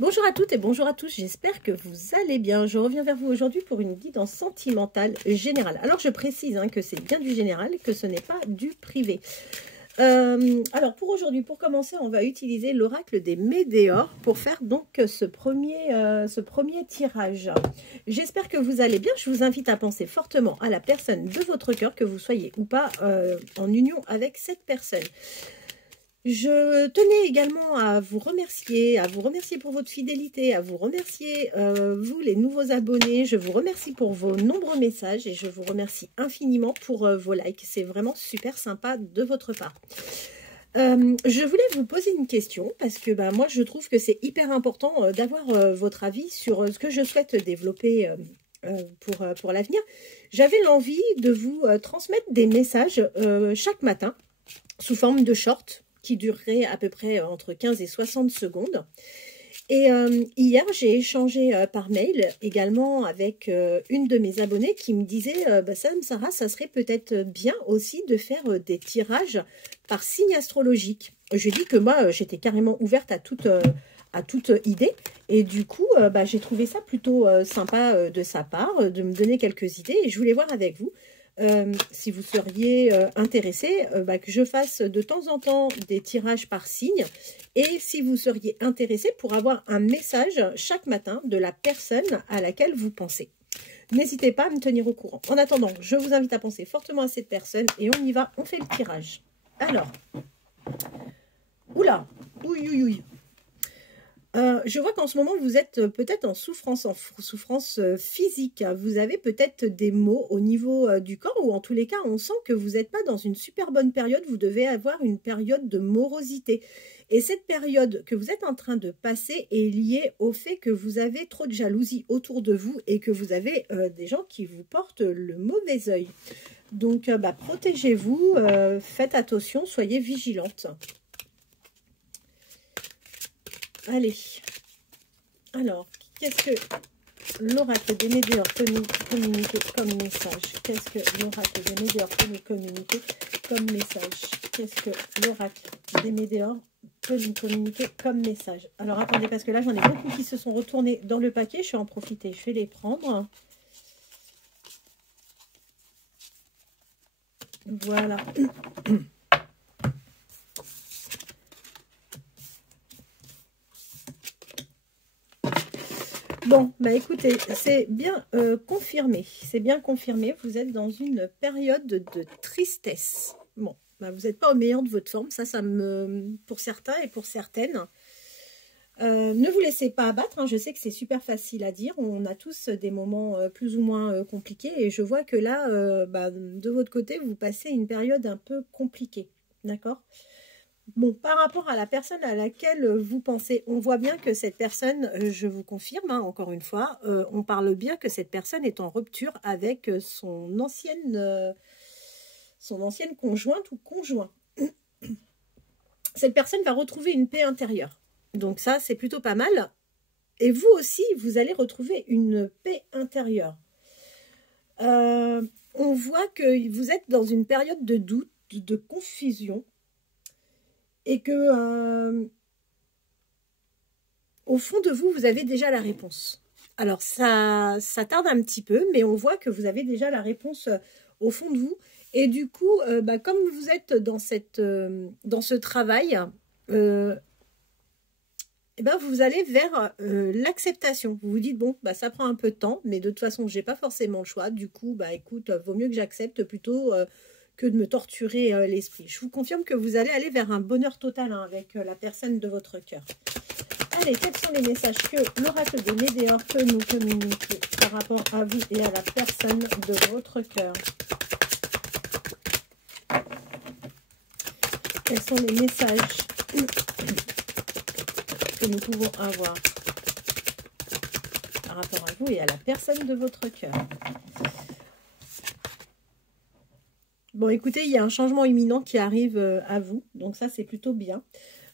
Bonjour à toutes et bonjour à tous, j'espère que vous allez bien. Je reviens vers vous aujourd'hui pour une guidance sentimentale générale. Alors je précise que c'est bien du général, que ce n'est pas du privé. Alors pour aujourd'hui, pour commencer, on va utiliser l'oracle des Médéors pour faire donc ce premier tirage. J'espère que vous allez bien. Je vous invite à penser fortement à la personne de votre cœur, que vous soyez ou pas en union avec cette personne. Je tenais également à vous remercier pour votre fidélité, à vous remercier, vous les nouveaux abonnés. Je vous remercie pour vos nombreux messages et je vous remercie infiniment pour vos likes. C'est vraiment super sympa de votre part. Je voulais vous poser une question parce que moi je trouve que c'est hyper important d'avoir votre avis sur ce que je souhaite développer pour l'avenir. J'avais l'envie de vous transmettre des messages chaque matin sous forme de short, qui durerait à peu près entre 15 et 60 secondes. Et hier, j'ai échangé par mail également avec une de mes abonnées qui me disait Sarah, ça serait peut-être bien aussi de faire des tirages par signe astrologique. Je dis que moi, j'étais carrément ouverte à toute idée. Et du coup, j'ai trouvé ça plutôt sympa de sa part, de me donner quelques idées. Et je voulais voir avec vous si vous seriez intéressé, que je fasse de temps en temps des tirages par signe, et si vous seriez intéressé pour avoir un message chaque matin de la personne à laquelle vous pensez. N'hésitez pas à me tenir au courant. En attendant, je vous invite à penser fortement à cette personne et on y va, on fait le tirage. Alors, oula, ouï. Je vois qu'en ce moment, vous êtes peut-être en souffrance physique. Vous avez peut-être des maux au niveau du corps, ou en tous les cas, on sent que vous n'êtes pas dans une super bonne période. Vous devez avoir une période de morosité. Et cette période que vous êtes en train de passer est liée au fait que vous avez trop de jalousie autour de vous et que vous avez des gens qui vous portent le mauvais œil. Donc, protégez-vous, faites attention, soyez vigilante. Allez, alors, qu'est-ce que l'oracle des Médéors peut nous communiquer comme message? Qu'est-ce que l'oracle des Médéors peut nous communiquer comme message? Qu'est-ce que l'oracle des Médéors peut nous communiquer comme message? Alors, attendez, parce que là, j'en ai beaucoup qui se sont retournés dans le paquet. Je vais en profiter, je vais les prendre. Voilà. Bon, écoutez, c'est bien confirmé. C'est bien confirmé. Vous êtes dans une période de tristesse. Bon, vous n'êtes pas au meilleur de votre forme. Ça me... Pour certains et pour certaines. Ne vous laissez pas abattre. Je sais que c'est super facile à dire. On a tous des moments plus ou moins compliqués. Et je vois que là, de votre côté, vous passez une période un peu compliquée. D'accord ? Bon, par rapport à la personne à laquelle vous pensez, on voit bien que cette personne, je vous confirme, encore une fois, on parle bien que cette personne est en rupture avec son ancienne conjointe ou conjoint. Cette personne va retrouver une paix intérieure. Donc ça, c'est plutôt pas mal. Et vous aussi, vous allez retrouver une paix intérieure. On voit que vous êtes dans une période de doute, de confusion. Et que, au fond de vous, vous avez déjà la réponse. Alors, ça tarde un petit peu, mais on voit que vous avez déjà la réponse au fond de vous. Et du coup, comme vous êtes dans ce travail, vous allez vers l'acceptation. Vous vous dites, bon, ça prend un peu de temps, mais de toute façon, je n'ai pas forcément le choix. Du coup, écoute, vaut mieux que j'accepte plutôt... que de me torturer l'esprit. Je vous confirme que vous allez aller vers un bonheur total avec la personne de votre cœur. Allez, quels sont les messages que l'oracle des Médéors peut nous communiquer par rapport à vous et à la personne de votre cœur? Quels sont les messages que nous pouvons avoir par rapport à vous et à la personne de votre cœur? Bon, écoutez, il y a un changement imminent qui arrive à vous, donc ça, c'est plutôt bien.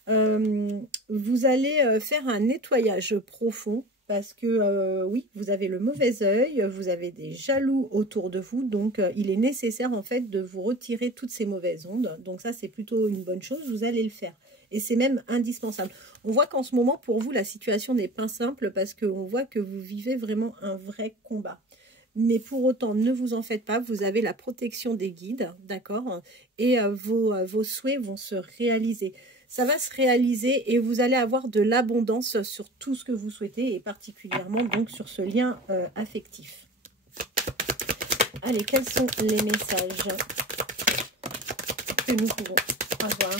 Vous allez faire un nettoyage profond parce que, oui, vous avez le mauvais œil, vous avez des jaloux autour de vous, donc il est nécessaire, en fait, de vous retirer toutes ces mauvaises ondes. Donc ça, c'est plutôt une bonne chose, vous allez le faire. et c'est même indispensable. On voit qu'en ce moment, pour vous, la situation n'est pas simple parce qu'on voit que vous vivez vraiment un vrai combat. Mais pour autant, ne vous en faites pas, vous avez la protection des guides, d'accord? Et vos souhaits vont se réaliser. Ça va se réaliser et vous allez avoir de l'abondance sur tout ce que vous souhaitez et particulièrement donc sur ce lien affectif. Allez, quels sont les messages que nous pouvons avoir?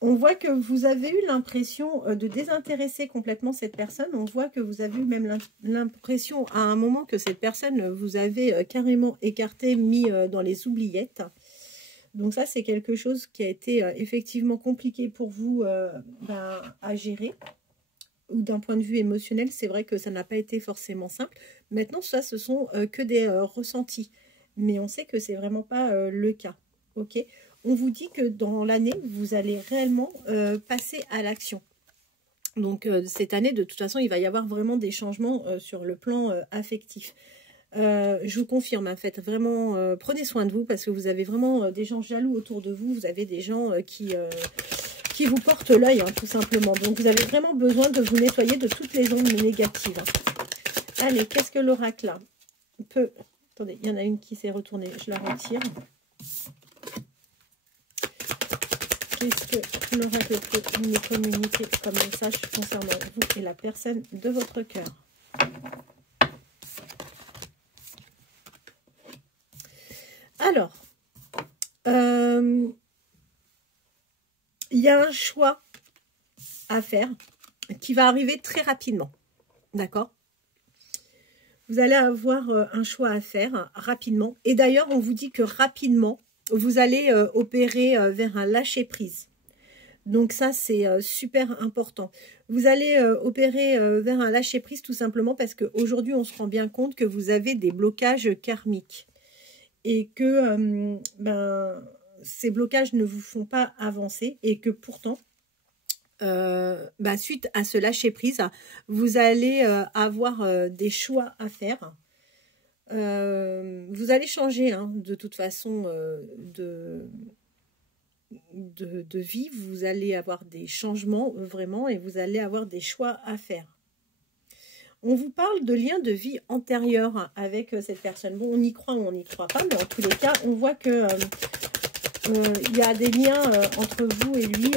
On voit que vous avez eu l'impression de désintéresser complètement cette personne. On voit que vous avez eu même l'impression à un moment que cette personne vous avait carrément écarté, mis dans les oubliettes. Donc ça, c'est quelque chose qui a été effectivement compliqué pour vous à gérer. Ou d'un point de vue émotionnel, c'est vrai que ça n'a pas été forcément simple. Maintenant, ça, ce sont que des ressentis. Mais on sait que c'est vraiment pas le cas. Ok ? On vous dit que dans l'année, vous allez réellement passer à l'action. Donc, cette année, de toute façon, il va y avoir vraiment des changements sur le plan affectif. Je vous confirme, en fait, vraiment, prenez soin de vous parce que vous avez vraiment des gens jaloux autour de vous. Vous avez des gens qui vous portent l'œil, hein, tout simplement. Donc, vous avez vraiment besoin de vous nettoyer de toutes les ondes négatives. Allez, qu'est-ce que l'oracle a peut... Attendez, il y en a une qui s'est retournée. Je la retire. Qu'est-ce que l'oracle peut nous communiquer comme message concernant vous et la personne de votre cœur? Alors, il y a un choix à faire qui va arriver très rapidement. D'accord? Vous allez avoir un choix à faire rapidement. Et d'ailleurs, on vous dit que rapidement, vous allez opérer vers un lâcher-prise. Donc ça, c'est super important. Vous allez opérer vers un lâcher-prise tout simplement parce qu'aujourd'hui, on se rend bien compte que vous avez des blocages karmiques. Et que ces blocages ne vous font pas avancer. Et que pourtant, suite à ce lâcher-prise, vous allez avoir des choix à faire. Vous allez changer de toute façon de vie, vous allez avoir des changements vraiment et vous allez avoir des choix à faire. On vous parle de liens de vie antérieurs avec cette personne. Bon, on y croit ou on n'y croit pas, mais en tous les cas, on voit que il y a des liens entre vous et lui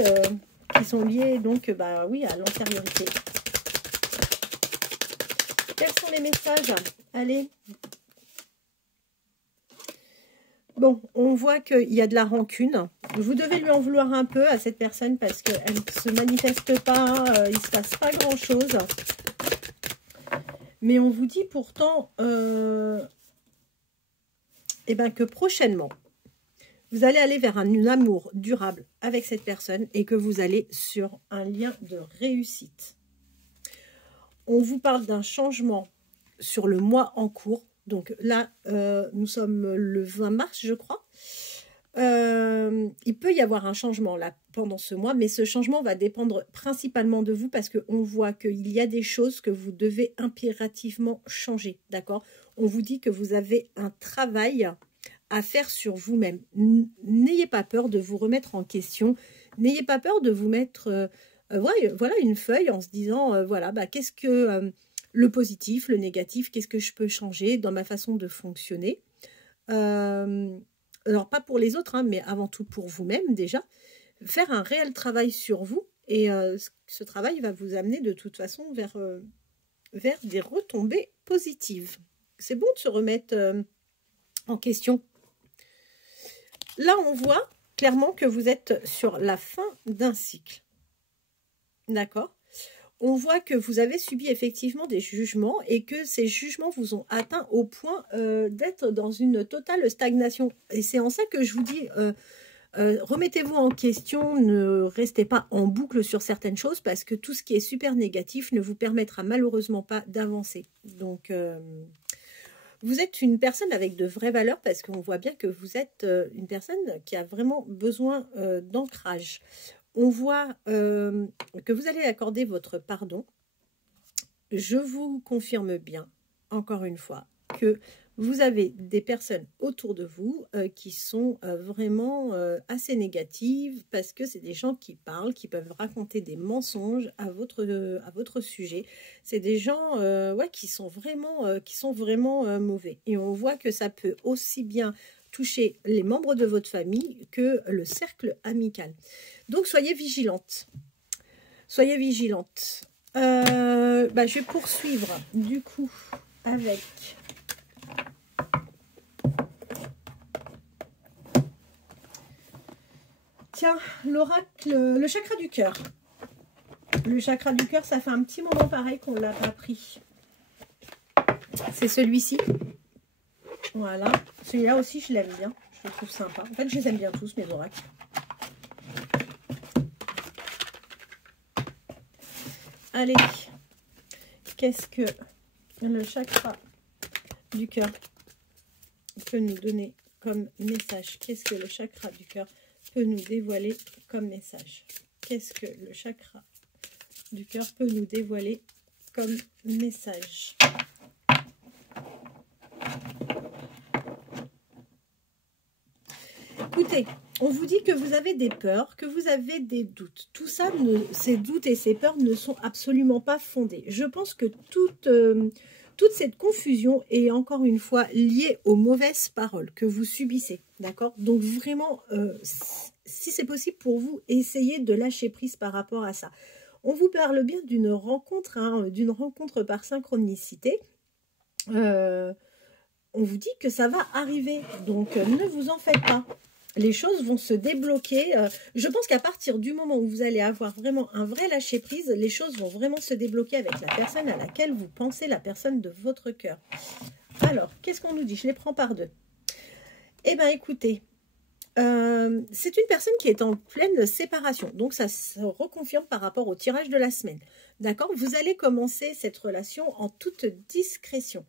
qui sont liés donc oui, à l'antériorité. Quels sont les messages? Allez. Bon, on voit qu'il y a de la rancune. Vous devez lui en vouloir un peu à cette personne parce qu'elle ne se manifeste pas, il ne se passe pas grand-chose. Mais on vous dit pourtant que prochainement, vous allez aller vers un amour durable avec cette personne et que vous allez sur un lien de réussite. On vous parle d'un changement sur le mois en cours. Donc là, nous sommes le 20 mars, je crois. Il peut y avoir un changement là pendant ce mois, mais ce changement va dépendre principalement de vous parce qu'on voit qu'il y a des choses que vous devez impérativement changer, d'accord? On vous dit que vous avez un travail à faire sur vous-même. N'ayez pas peur de vous remettre en question, n'ayez pas peur de vous mettre voilà une feuille en se disant qu'est-ce que... le positif, le négatif, qu'est-ce que je peux changer dans ma façon de fonctionner. Alors, pas pour les autres, mais avant tout pour vous-même déjà. Faire un réel travail sur vous. Et ce travail va vous amener de toute façon vers des retombées positives. C'est bon de se remettre en question. Là, on voit clairement que vous êtes sur la fin d'un cycle. D'accord ? On voit que vous avez subi effectivement des jugements et que ces jugements vous ont atteint au point d'être dans une totale stagnation. Et c'est en ça que je vous dis, remettez-vous en question, ne restez pas en boucle sur certaines choses parce que tout ce qui est super négatif ne vous permettra malheureusement pas d'avancer. Donc, Vous êtes une personne avec de vraies valeurs parce qu'on voit bien que vous êtes une personne qui a vraiment besoin d'ancrage. On voit que vous allez accorder votre pardon. Je vous confirme bien, encore une fois, que vous avez des personnes autour de vous qui sont vraiment assez négatives parce que c'est des gens qui parlent, qui peuvent raconter des mensonges à votre sujet. C'est des gens ouais, qui sont vraiment mauvais. Et on voit que ça peut aussi bien toucher les membres de votre famille que le cercle amical. Donc, soyez vigilantes. Soyez vigilantes. Je vais poursuivre, du coup, avec... Tiens, l'oracle, le chakra du cœur. Le chakra du cœur, ça fait un petit moment pareil qu'on ne l'a pas pris. C'est celui-ci. Voilà. Celui-là aussi, je l'aime bien. Je le trouve sympa. En fait, je les aime bien tous, mes oracles. Allez. Qu'est-ce que le chakra du cœur peut nous donner comme message? Qu'est-ce que le chakra du cœur peut nous dévoiler comme message? Qu'est-ce que le chakra du cœur peut nous dévoiler comme message? Écoutez, on vous dit que vous avez des peurs, que vous avez des doutes. Tout ça, ces doutes et ces peurs ne sont absolument pas fondés. Je pense que toute cette confusion est encore une fois liée aux mauvaises paroles que vous subissez. D'accord? Donc vraiment, si c'est possible pour vous, essayez de lâcher prise par rapport à ça. On vous parle bien d'une rencontre, hein, d'une rencontre par synchronicité. On vous dit que ça va arriver, donc ne vous en faites pas. Les choses vont se débloquer. Je pense qu'à partir du moment où vous allez avoir vraiment un vrai lâcher-prise, les choses vont vraiment se débloquer avec la personne à laquelle vous pensez, la personne de votre cœur. Alors, qu'est-ce qu'on nous dit? Je les prends par deux. Eh bien, écoutez, c'est une personne qui est en pleine séparation. Donc, ça se reconfirme par rapport au tirage de la semaine. D'accord? Vous allez commencer cette relation en toute discrétion.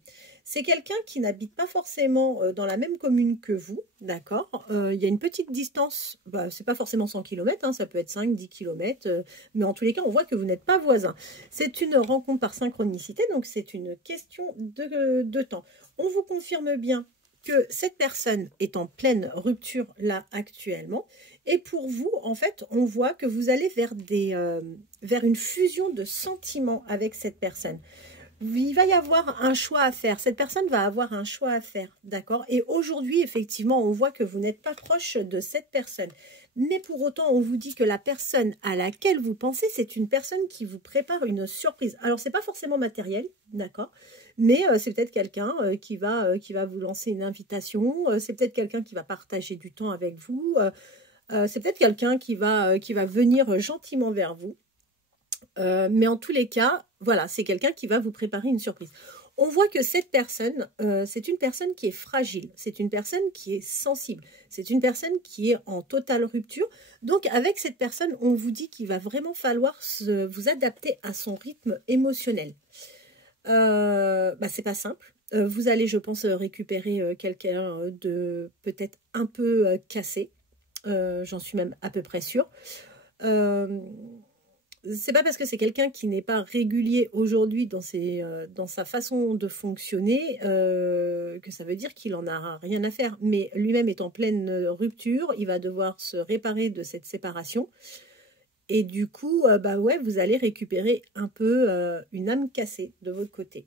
C'est quelqu'un qui n'habite pas forcément dans la même commune que vous, d'accord? Il y a une petite distance, c'est pas forcément 100 km, hein, ça peut être 5-10 km, mais en tous les cas, on voit que vous n'êtes pas voisins. C'est une rencontre par synchronicité, donc c'est une question de temps. On vous confirme bien que cette personne est en pleine rupture là actuellement, et pour vous, en fait, on voit que vous allez vers une fusion de sentiments avec cette personne. Il va y avoir un choix à faire. Cette personne va avoir un choix à faire, d'accord? Et aujourd'hui, effectivement, on voit que vous n'êtes pas proche de cette personne. Mais pour autant, on vous dit que la personne à laquelle vous pensez, c'est une personne qui vous prépare une surprise. Alors, c'est pas forcément matériel, d'accord? Mais c'est peut-être quelqu'un qui va vous lancer une invitation. C'est peut-être quelqu'un qui va partager du temps avec vous. C'est peut-être quelqu'un qui va venir gentiment vers vous. Mais en tous les cas, voilà, c'est quelqu'un qui va vous préparer une surprise. On voit que cette personne, c'est une personne qui est fragile, c'est une personne qui est sensible, c'est une personne qui est en totale rupture. Donc avec cette personne, on vous dit qu'il va vraiment falloir vous adapter à son rythme émotionnel. C'est pas simple. Vous allez, je pense, récupérer quelqu'un de peut-être un peu cassé. J'en suis même à peu près sûre. C'est pas parce que c'est quelqu'un qui n'est pas régulier aujourd'hui dans sa façon de fonctionner que ça veut dire qu'il en a rien à faire. Mais lui-même est en pleine rupture, il va devoir se réparer de cette séparation. Et du coup, ouais, vous allez récupérer un peu une âme cassée de votre côté.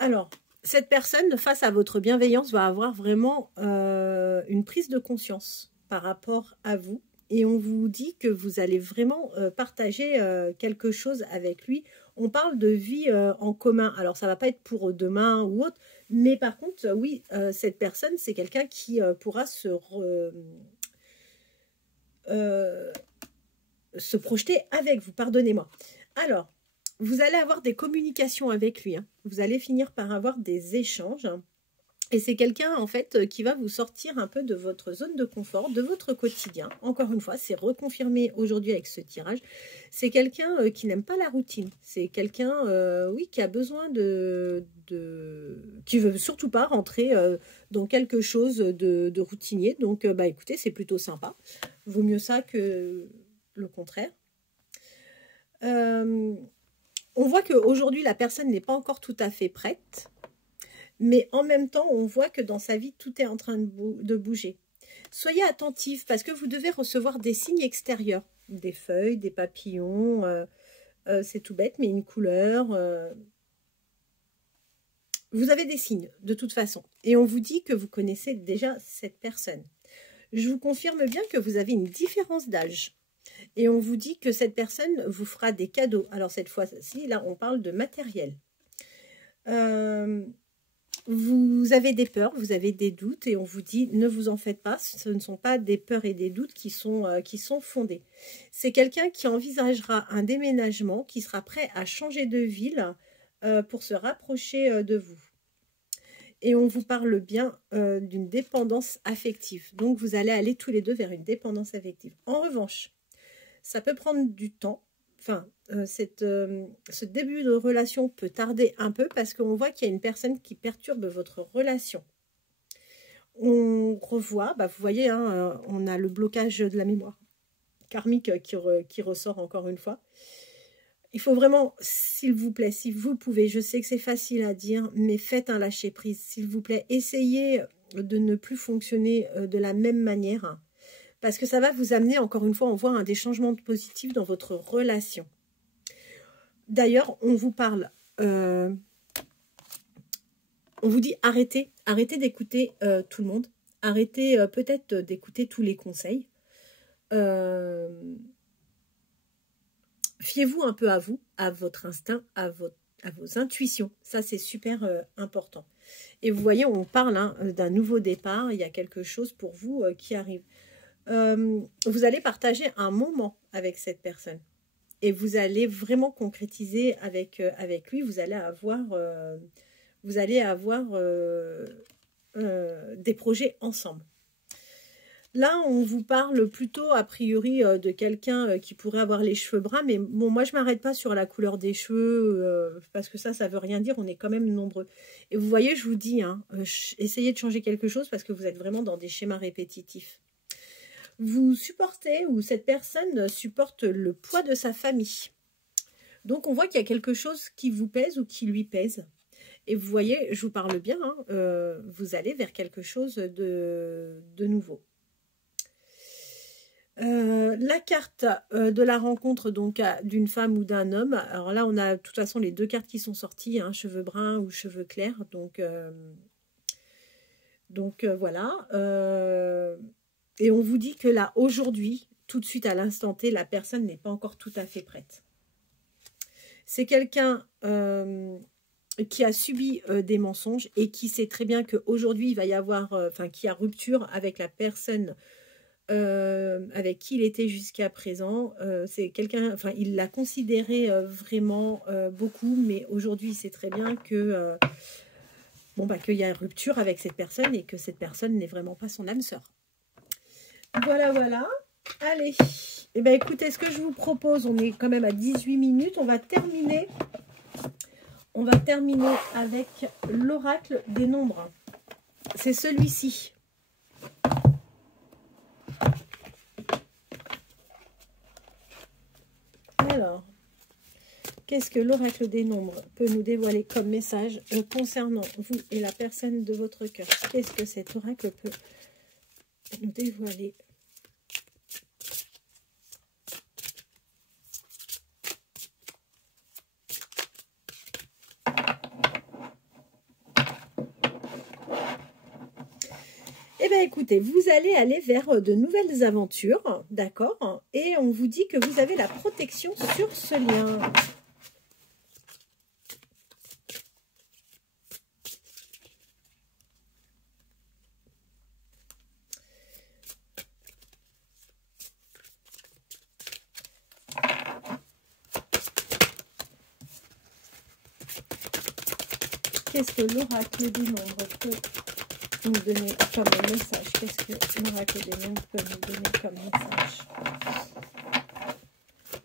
Alors, cette personne, face à votre bienveillance, va avoir vraiment une prise de conscience par rapport à vous. Et on vous dit que vous allez vraiment partager quelque chose avec lui. On parle de vie en commun. Alors, ça ne va pas être pour demain ou autre. Mais par contre, oui, cette personne, c'est quelqu'un qui pourra se projeter avec vous. Pardonnez-moi. Alors, vous allez avoir des communications avec lui. Hein. Vous allez finir par avoir des échanges. Et c'est quelqu'un, en fait, qui va vous sortir un peu de votre zone de confort, de votre quotidien. Encore une fois, c'est reconfirmé aujourd'hui avec ce tirage. C'est quelqu'un qui n'aime pas la routine. C'est quelqu'un, oui, qui a besoin qui veut surtout pas rentrer dans quelque chose de routinier. Donc, bah, écoutez, c'est plutôt sympa. Vaut mieux ça que le contraire. On voit qu'aujourd'hui, la personne n'est pas encore tout à fait prête. Mais en même temps, on voit que dans sa vie, tout est en train de bouger. Soyez attentifs parce que vous devez recevoir des signes extérieurs. Des feuilles, des papillons, c'est tout bête, mais une couleur. Vous avez des signes, de toute façon. Et on vous dit que vous connaissez déjà cette personne. Je vous confirme bien que vous avez une différence d'âge. Et on vous dit que cette personne vous fera des cadeaux. Alors cette fois-ci, là, on parle de matériel. Vous avez des peurs, vous avez des doutes et on vous dit ne vous en faites pas, ce ne sont pas des peurs et des doutes qui sont fondés. C'est quelqu'un qui envisagera un déménagement, qui sera prêt à changer de ville pour se rapprocher de vous. Et on vous parle bien d'une dépendance affective. Donc vous allez aller tous les deux vers une dépendance affective. En revanche, ça peut prendre du temps. Enfin, ce début de relation peut tarder un peu parce qu'on voit qu'il y a une personne qui perturbe votre relation. On revoit, bah vous voyez, hein, on a le blocage de la mémoire karmique qui ressort encore une fois. Il faut vraiment, s'il vous plaît, si vous pouvez, je sais que c'est facile à dire, mais faites un lâcher-prise, s'il vous plaît. Essayez de ne plus fonctionner de la même manière. Parce que ça va vous amener, encore une fois, on voit des changements positifs dans votre relation. D'ailleurs, on vous parle, on vous dit arrêtez d'écouter tout le monde. Arrêtez peut-être d'écouter tous les conseils. Fiez-vous un peu à vous, à votre instinct, à vos intuitions. Ça, c'est super important. Et vous voyez, on parle d'un nouveau départ. Il y a quelque chose pour vous qui arrive. Vous allez partager un moment avec cette personne et vous allez vraiment concrétiser avec lui. Vous allez avoir des projets ensemble. Là, on vous parle plutôt a priori de quelqu'un qui pourrait avoir les cheveux bruns, mais bon, moi je m'arrête pas sur la couleur des cheveux parce que ça veut rien dire, on est quand même nombreux. Et vous voyez, je vous dis, essayez de changer quelque chose parce que vous êtes vraiment dans des schémas répétitifs. Vous supportez ou cette personne supporte le poids de sa famille. Donc, on voit qu'il y a quelque chose qui vous pèse ou qui lui pèse. Et vous voyez, je vous parle bien, vous allez vers quelque chose de nouveau. La carte de la rencontre donc d'une femme ou d'un homme. Alors là, on a de toute façon les deux cartes qui sont sorties, cheveux bruns ou cheveux clairs. Donc voilà. Et on vous dit que là, aujourd'hui, tout de suite à l'instant T, la personne n'est pas encore tout à fait prête. C'est quelqu'un qui a subi des mensonges et qui sait très bien qu'aujourd'hui, il va y avoir, qui a rupture avec la personne avec qui il était jusqu'à présent. C'est quelqu'un, il l'a considéré vraiment beaucoup, mais aujourd'hui, il sait très bien que qu'il y a rupture avec cette personne et que cette personne n'est vraiment pas son âme sœur. Voilà. Allez. Eh bien, écoutez, ce que je vous propose, on est quand même à 18 minutes. On va terminer avec l'oracle des nombres. C'est celui-ci. Alors, qu'est-ce que l'oracle des nombres peut nous dévoiler comme message concernant vous et la personne de votre cœur? Qu'est-ce que cet oracle peut nous dévoiler? Eh bien, écoutez, vous allez aller vers de nouvelles aventures, d'accord? Et on vous dit que vous avez la protection sur ce lien. Qu'est-ce que l'oracle des nombres peut nous donner comme message? Qu'est-ce que l'oracle des nombres peut nous donner comme message?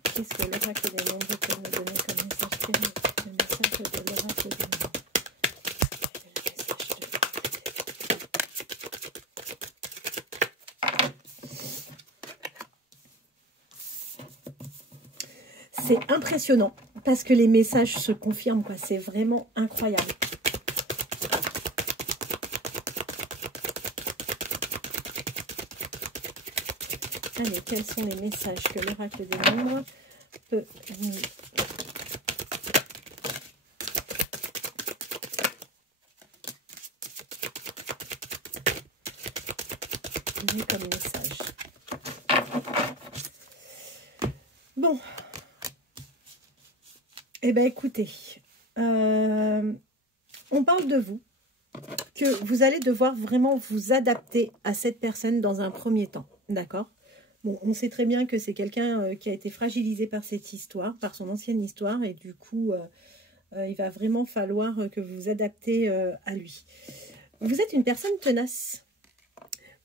Qu'est-ce que l'oracle des nombres peut nous donner comme message? Quel est le message de l'oracle des nombres? C'est impressionnant parce que les messages se confirment, quoi. C'est vraiment incroyable. Allez, quels sont les messages que l'oracle des nombres peut nous donner comme message? Bon. Eh bien, écoutez, on parle de vous, que vous allez devoir vraiment vous adapter à cette personne dans un premier temps, d'accord? Bon, on sait très bien que c'est quelqu'un qui a été fragilisé par cette histoire, par son ancienne histoire, et du coup, il va vraiment falloir que vous vous adaptez à lui. Vous êtes une personne tenace.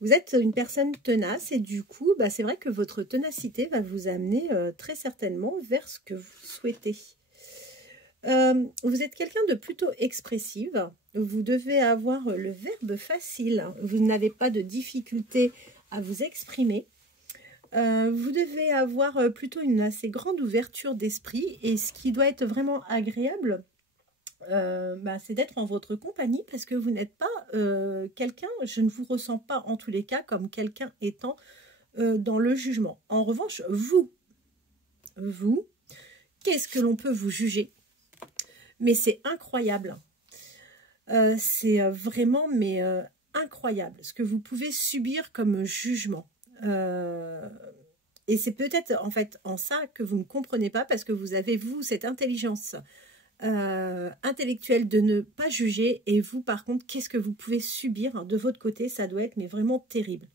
Vous êtes une personne tenace, et du coup, bah, c'est vrai que votre ténacité va vous amener très certainement vers ce que vous souhaitez. Vous êtes quelqu'un de plutôt expressive. Vous devez avoir le verbe facile. Vous n'avez pas de difficulté à vous exprimer. Vous devez avoir plutôt une assez grande ouverture d'esprit. Et ce qui doit être vraiment agréable, bah, c'est d'être en votre compagnie parce que vous n'êtes pas quelqu'un, je ne vous ressens pas en tous les cas comme quelqu'un étant dans le jugement. En revanche, vous, qu'est-ce que l'on peut vous juger? Mais c'est incroyable. C'est vraiment incroyable ce que vous pouvez subir comme jugement. Et c'est peut-être en fait en ça que vous ne comprenez pas parce que vous avez, vous, cette intelligence intellectuelle de ne pas juger. Et vous, par contre, qu'est-ce que vous pouvez subir de votre côté? Ça doit être mais vraiment terrible.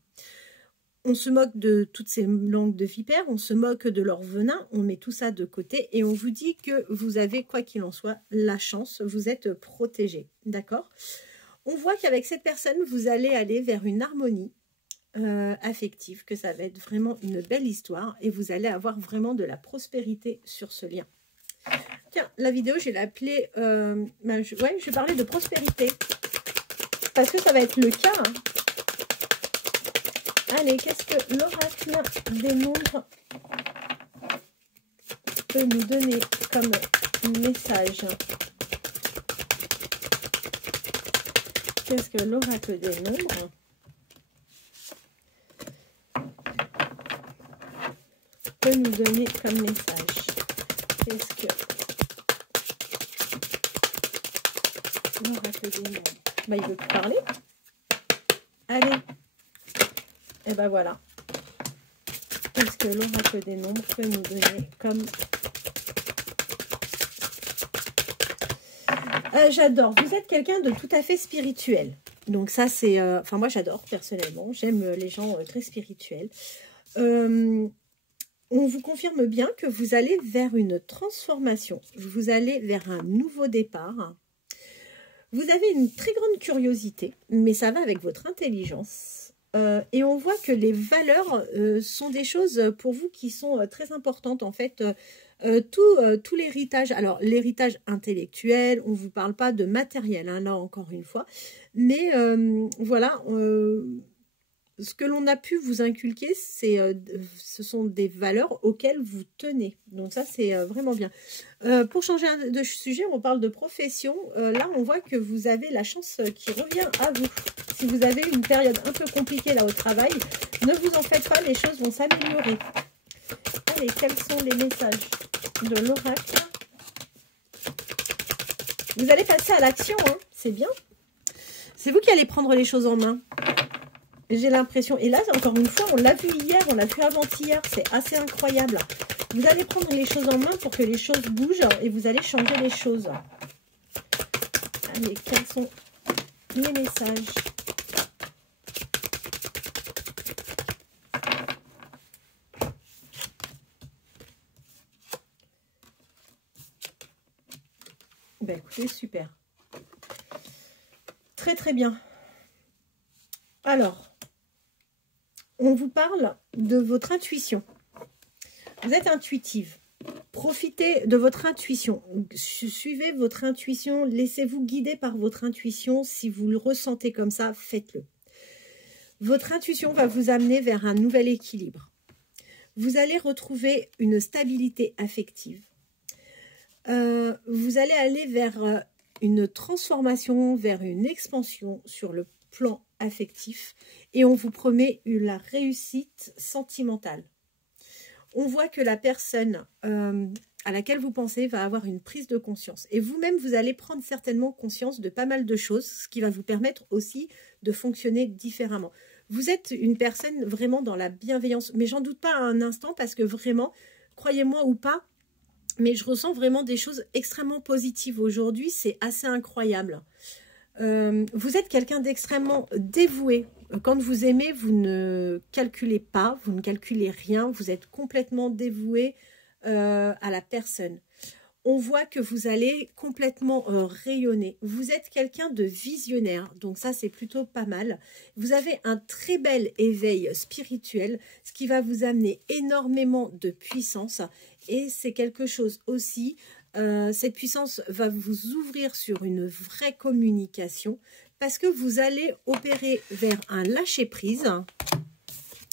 On se moque de toutes ces langues de vipères, on se moque de leur venin, on met tout ça de côté et on vous dit que vous avez, quoi qu'il en soit, la chance, vous êtes protégé, d'accord? On voit qu'avec cette personne, vous allez aller vers une harmonie affective, que ça va être vraiment une belle histoire et vous allez avoir vraiment de la prospérité sur ce lien. Tiens, la vidéo, je vais l'appeler, je vais parler de prospérité, parce que ça va être le cas, hein. Allez, qu'est-ce que l'oracle des nombres peut nous donner comme message? Qu'est-ce que l'oracle des nombres peut nous donner comme message? Qu'est-ce que l'oracle des nombres? Bah, il veut plus parler. Allez. Et ben voilà. Qu'est-ce que l'oracle des nombres peut nous donner comme... J'adore. Vous êtes quelqu'un de tout à fait spirituel. Donc ça, c'est... Enfin, moi, j'adore, personnellement. J'aime les gens très spirituels. On vous confirme bien que vous allez vers une transformation. Vous allez vers un nouveau départ. Vous avez une très grande curiosité, mais ça va avec votre intelligence. Et on voit que les valeurs sont des choses pour vous qui sont très importantes. En fait, tout l'héritage, alors l'héritage intellectuel, on ne vous parle pas de matériel, hein, là encore une fois, mais voilà, ce que l'on a pu vous inculquer, ce sont des valeurs auxquelles vous tenez. Donc ça, c'est vraiment bien. Pour changer de sujet, on parle de profession. Là, on voit que vous avez la chance qui revient à vous. Si vous avez une période un peu compliquée là au travail, ne vous en faites pas, les choses vont s'améliorer. Allez, quels sont les messages de l'oracle? Vous allez passer à l'action, hein, c'est bien. C'est vous qui allez prendre les choses en main. J'ai l'impression, et là, encore une fois, on l'a vu hier, on l'a vu avant-hier, c'est assez incroyable. Vous allez prendre les choses en main pour que les choses bougent et vous allez changer les choses. Allez, quels sont les messages? Ben écoutez, super. Très très bien. Alors, on vous parle de votre intuition. Vous êtes intuitive. Profitez de votre intuition. Suivez votre intuition. Laissez-vous guider par votre intuition. Si vous le ressentez comme ça, faites-le. Votre intuition va vous amener vers un nouvel équilibre. Vous allez retrouver une stabilité affective. Vous allez aller vers une transformation, vers une expansion sur le plan affectif. Et on vous promet la réussite sentimentale. On voit que la personne à laquelle vous pensez va avoir une prise de conscience. Et vous-même, vous allez prendre certainement conscience de pas mal de choses, ce qui va vous permettre aussi de fonctionner différemment. Vous êtes une personne vraiment dans la bienveillance, mais j'en doute pas un instant parce que vraiment, croyez-moi ou pas, mais je ressens vraiment des choses extrêmement positives aujourd'hui, c'est assez incroyable. Vous êtes quelqu'un d'extrêmement dévoué. Quand vous aimez, vous ne calculez pas, vous ne calculez rien, vous êtes complètement dévoué à la personne. On voit que vous allez complètement rayonner. Vous êtes quelqu'un de visionnaire, donc ça c'est plutôt pas mal. Vous avez un très bel éveil spirituel, ce qui va vous amener énormément de puissance. Et c'est quelque chose aussi, cette puissance va vous ouvrir sur une vraie communication parce que vous allez opérer vers un lâcher-prise.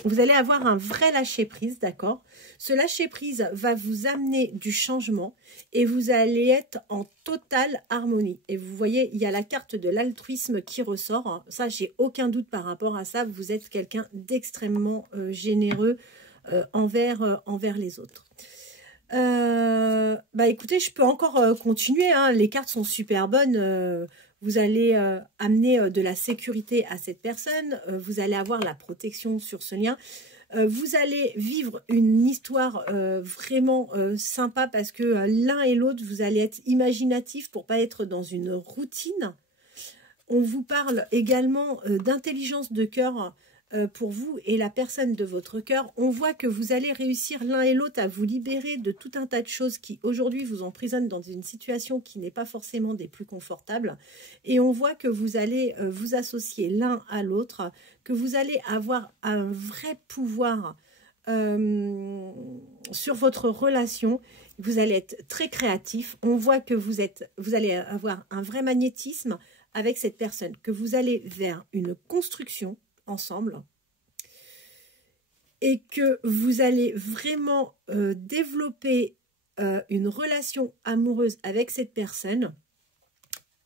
Vous allez avoir un vrai lâcher-prise, d'accord? Ce lâcher-prise va vous amener du changement et vous allez être en totale harmonie. Et vous voyez, il y a la carte de l'altruisme qui ressort. Ça, j'ai aucun doute par rapport à ça. Vous êtes quelqu'un d'extrêmement généreux envers les autres. Écoutez, je peux encore continuer. Hein. Les cartes sont super bonnes. Vous allez amener de la sécurité à cette personne. Vous allez avoir la protection sur ce lien. Vous allez vivre une histoire vraiment sympa parce que l'un et l'autre, vous allez être imaginatifs pour pas être dans une routine. On vous parle également d'intelligence de cœur pour vous et la personne de votre cœur. On voit que vous allez réussir l'un et l'autre à vous libérer de tout un tas de choses qui aujourd'hui vous emprisonnent dans une situation qui n'est pas forcément des plus confortables. Et on voit que vous allez vous associer l'un à l'autre, que vous allez avoir un vrai pouvoir sur votre relation. Vous allez être très créatif. On voit que vous allez avoir un vrai magnétisme avec cette personne, que vous allez vers une construction ensemble et que vous allez vraiment développer une relation amoureuse avec cette personne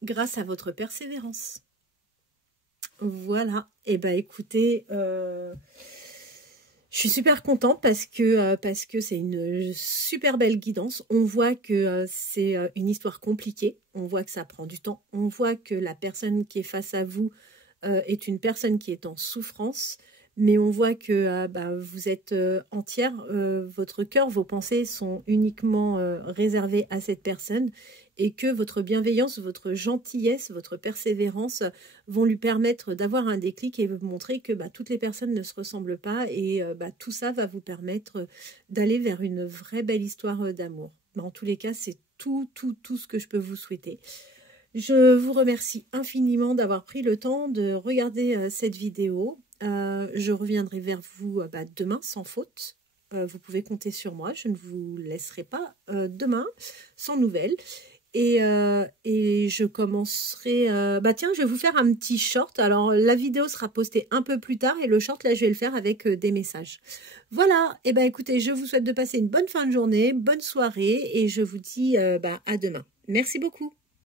grâce à votre persévérance. Voilà. Et écoutez, je suis super contente parce que c'est une super belle guidance. On voit que c'est une histoire compliquée. On voit que ça prend du temps. On voit que la personne qui est face à vous est une personne qui est en souffrance, mais on voit que vous êtes entière, votre cœur, vos pensées sont uniquement réservées à cette personne et que votre bienveillance, votre gentillesse, votre persévérance vont lui permettre d'avoir un déclic et vous montrer que toutes les personnes ne se ressemblent pas et tout ça va vous permettre d'aller vers une vraie belle histoire d'amour. En tous les cas, c'est tout ce que je peux vous souhaiter. Je vous remercie infiniment d'avoir pris le temps de regarder cette vidéo. Je reviendrai vers vous demain sans faute. Vous pouvez compter sur moi. Je ne vous laisserai pas demain sans nouvelles. Et je commencerai... tiens, je vais vous faire un petit short. Alors, la vidéo sera postée un peu plus tard et le short, là, je vais le faire avec des messages. Voilà. Et écoutez, je vous souhaite de passer une bonne fin de journée, bonne soirée et je vous dis à demain. Merci beaucoup.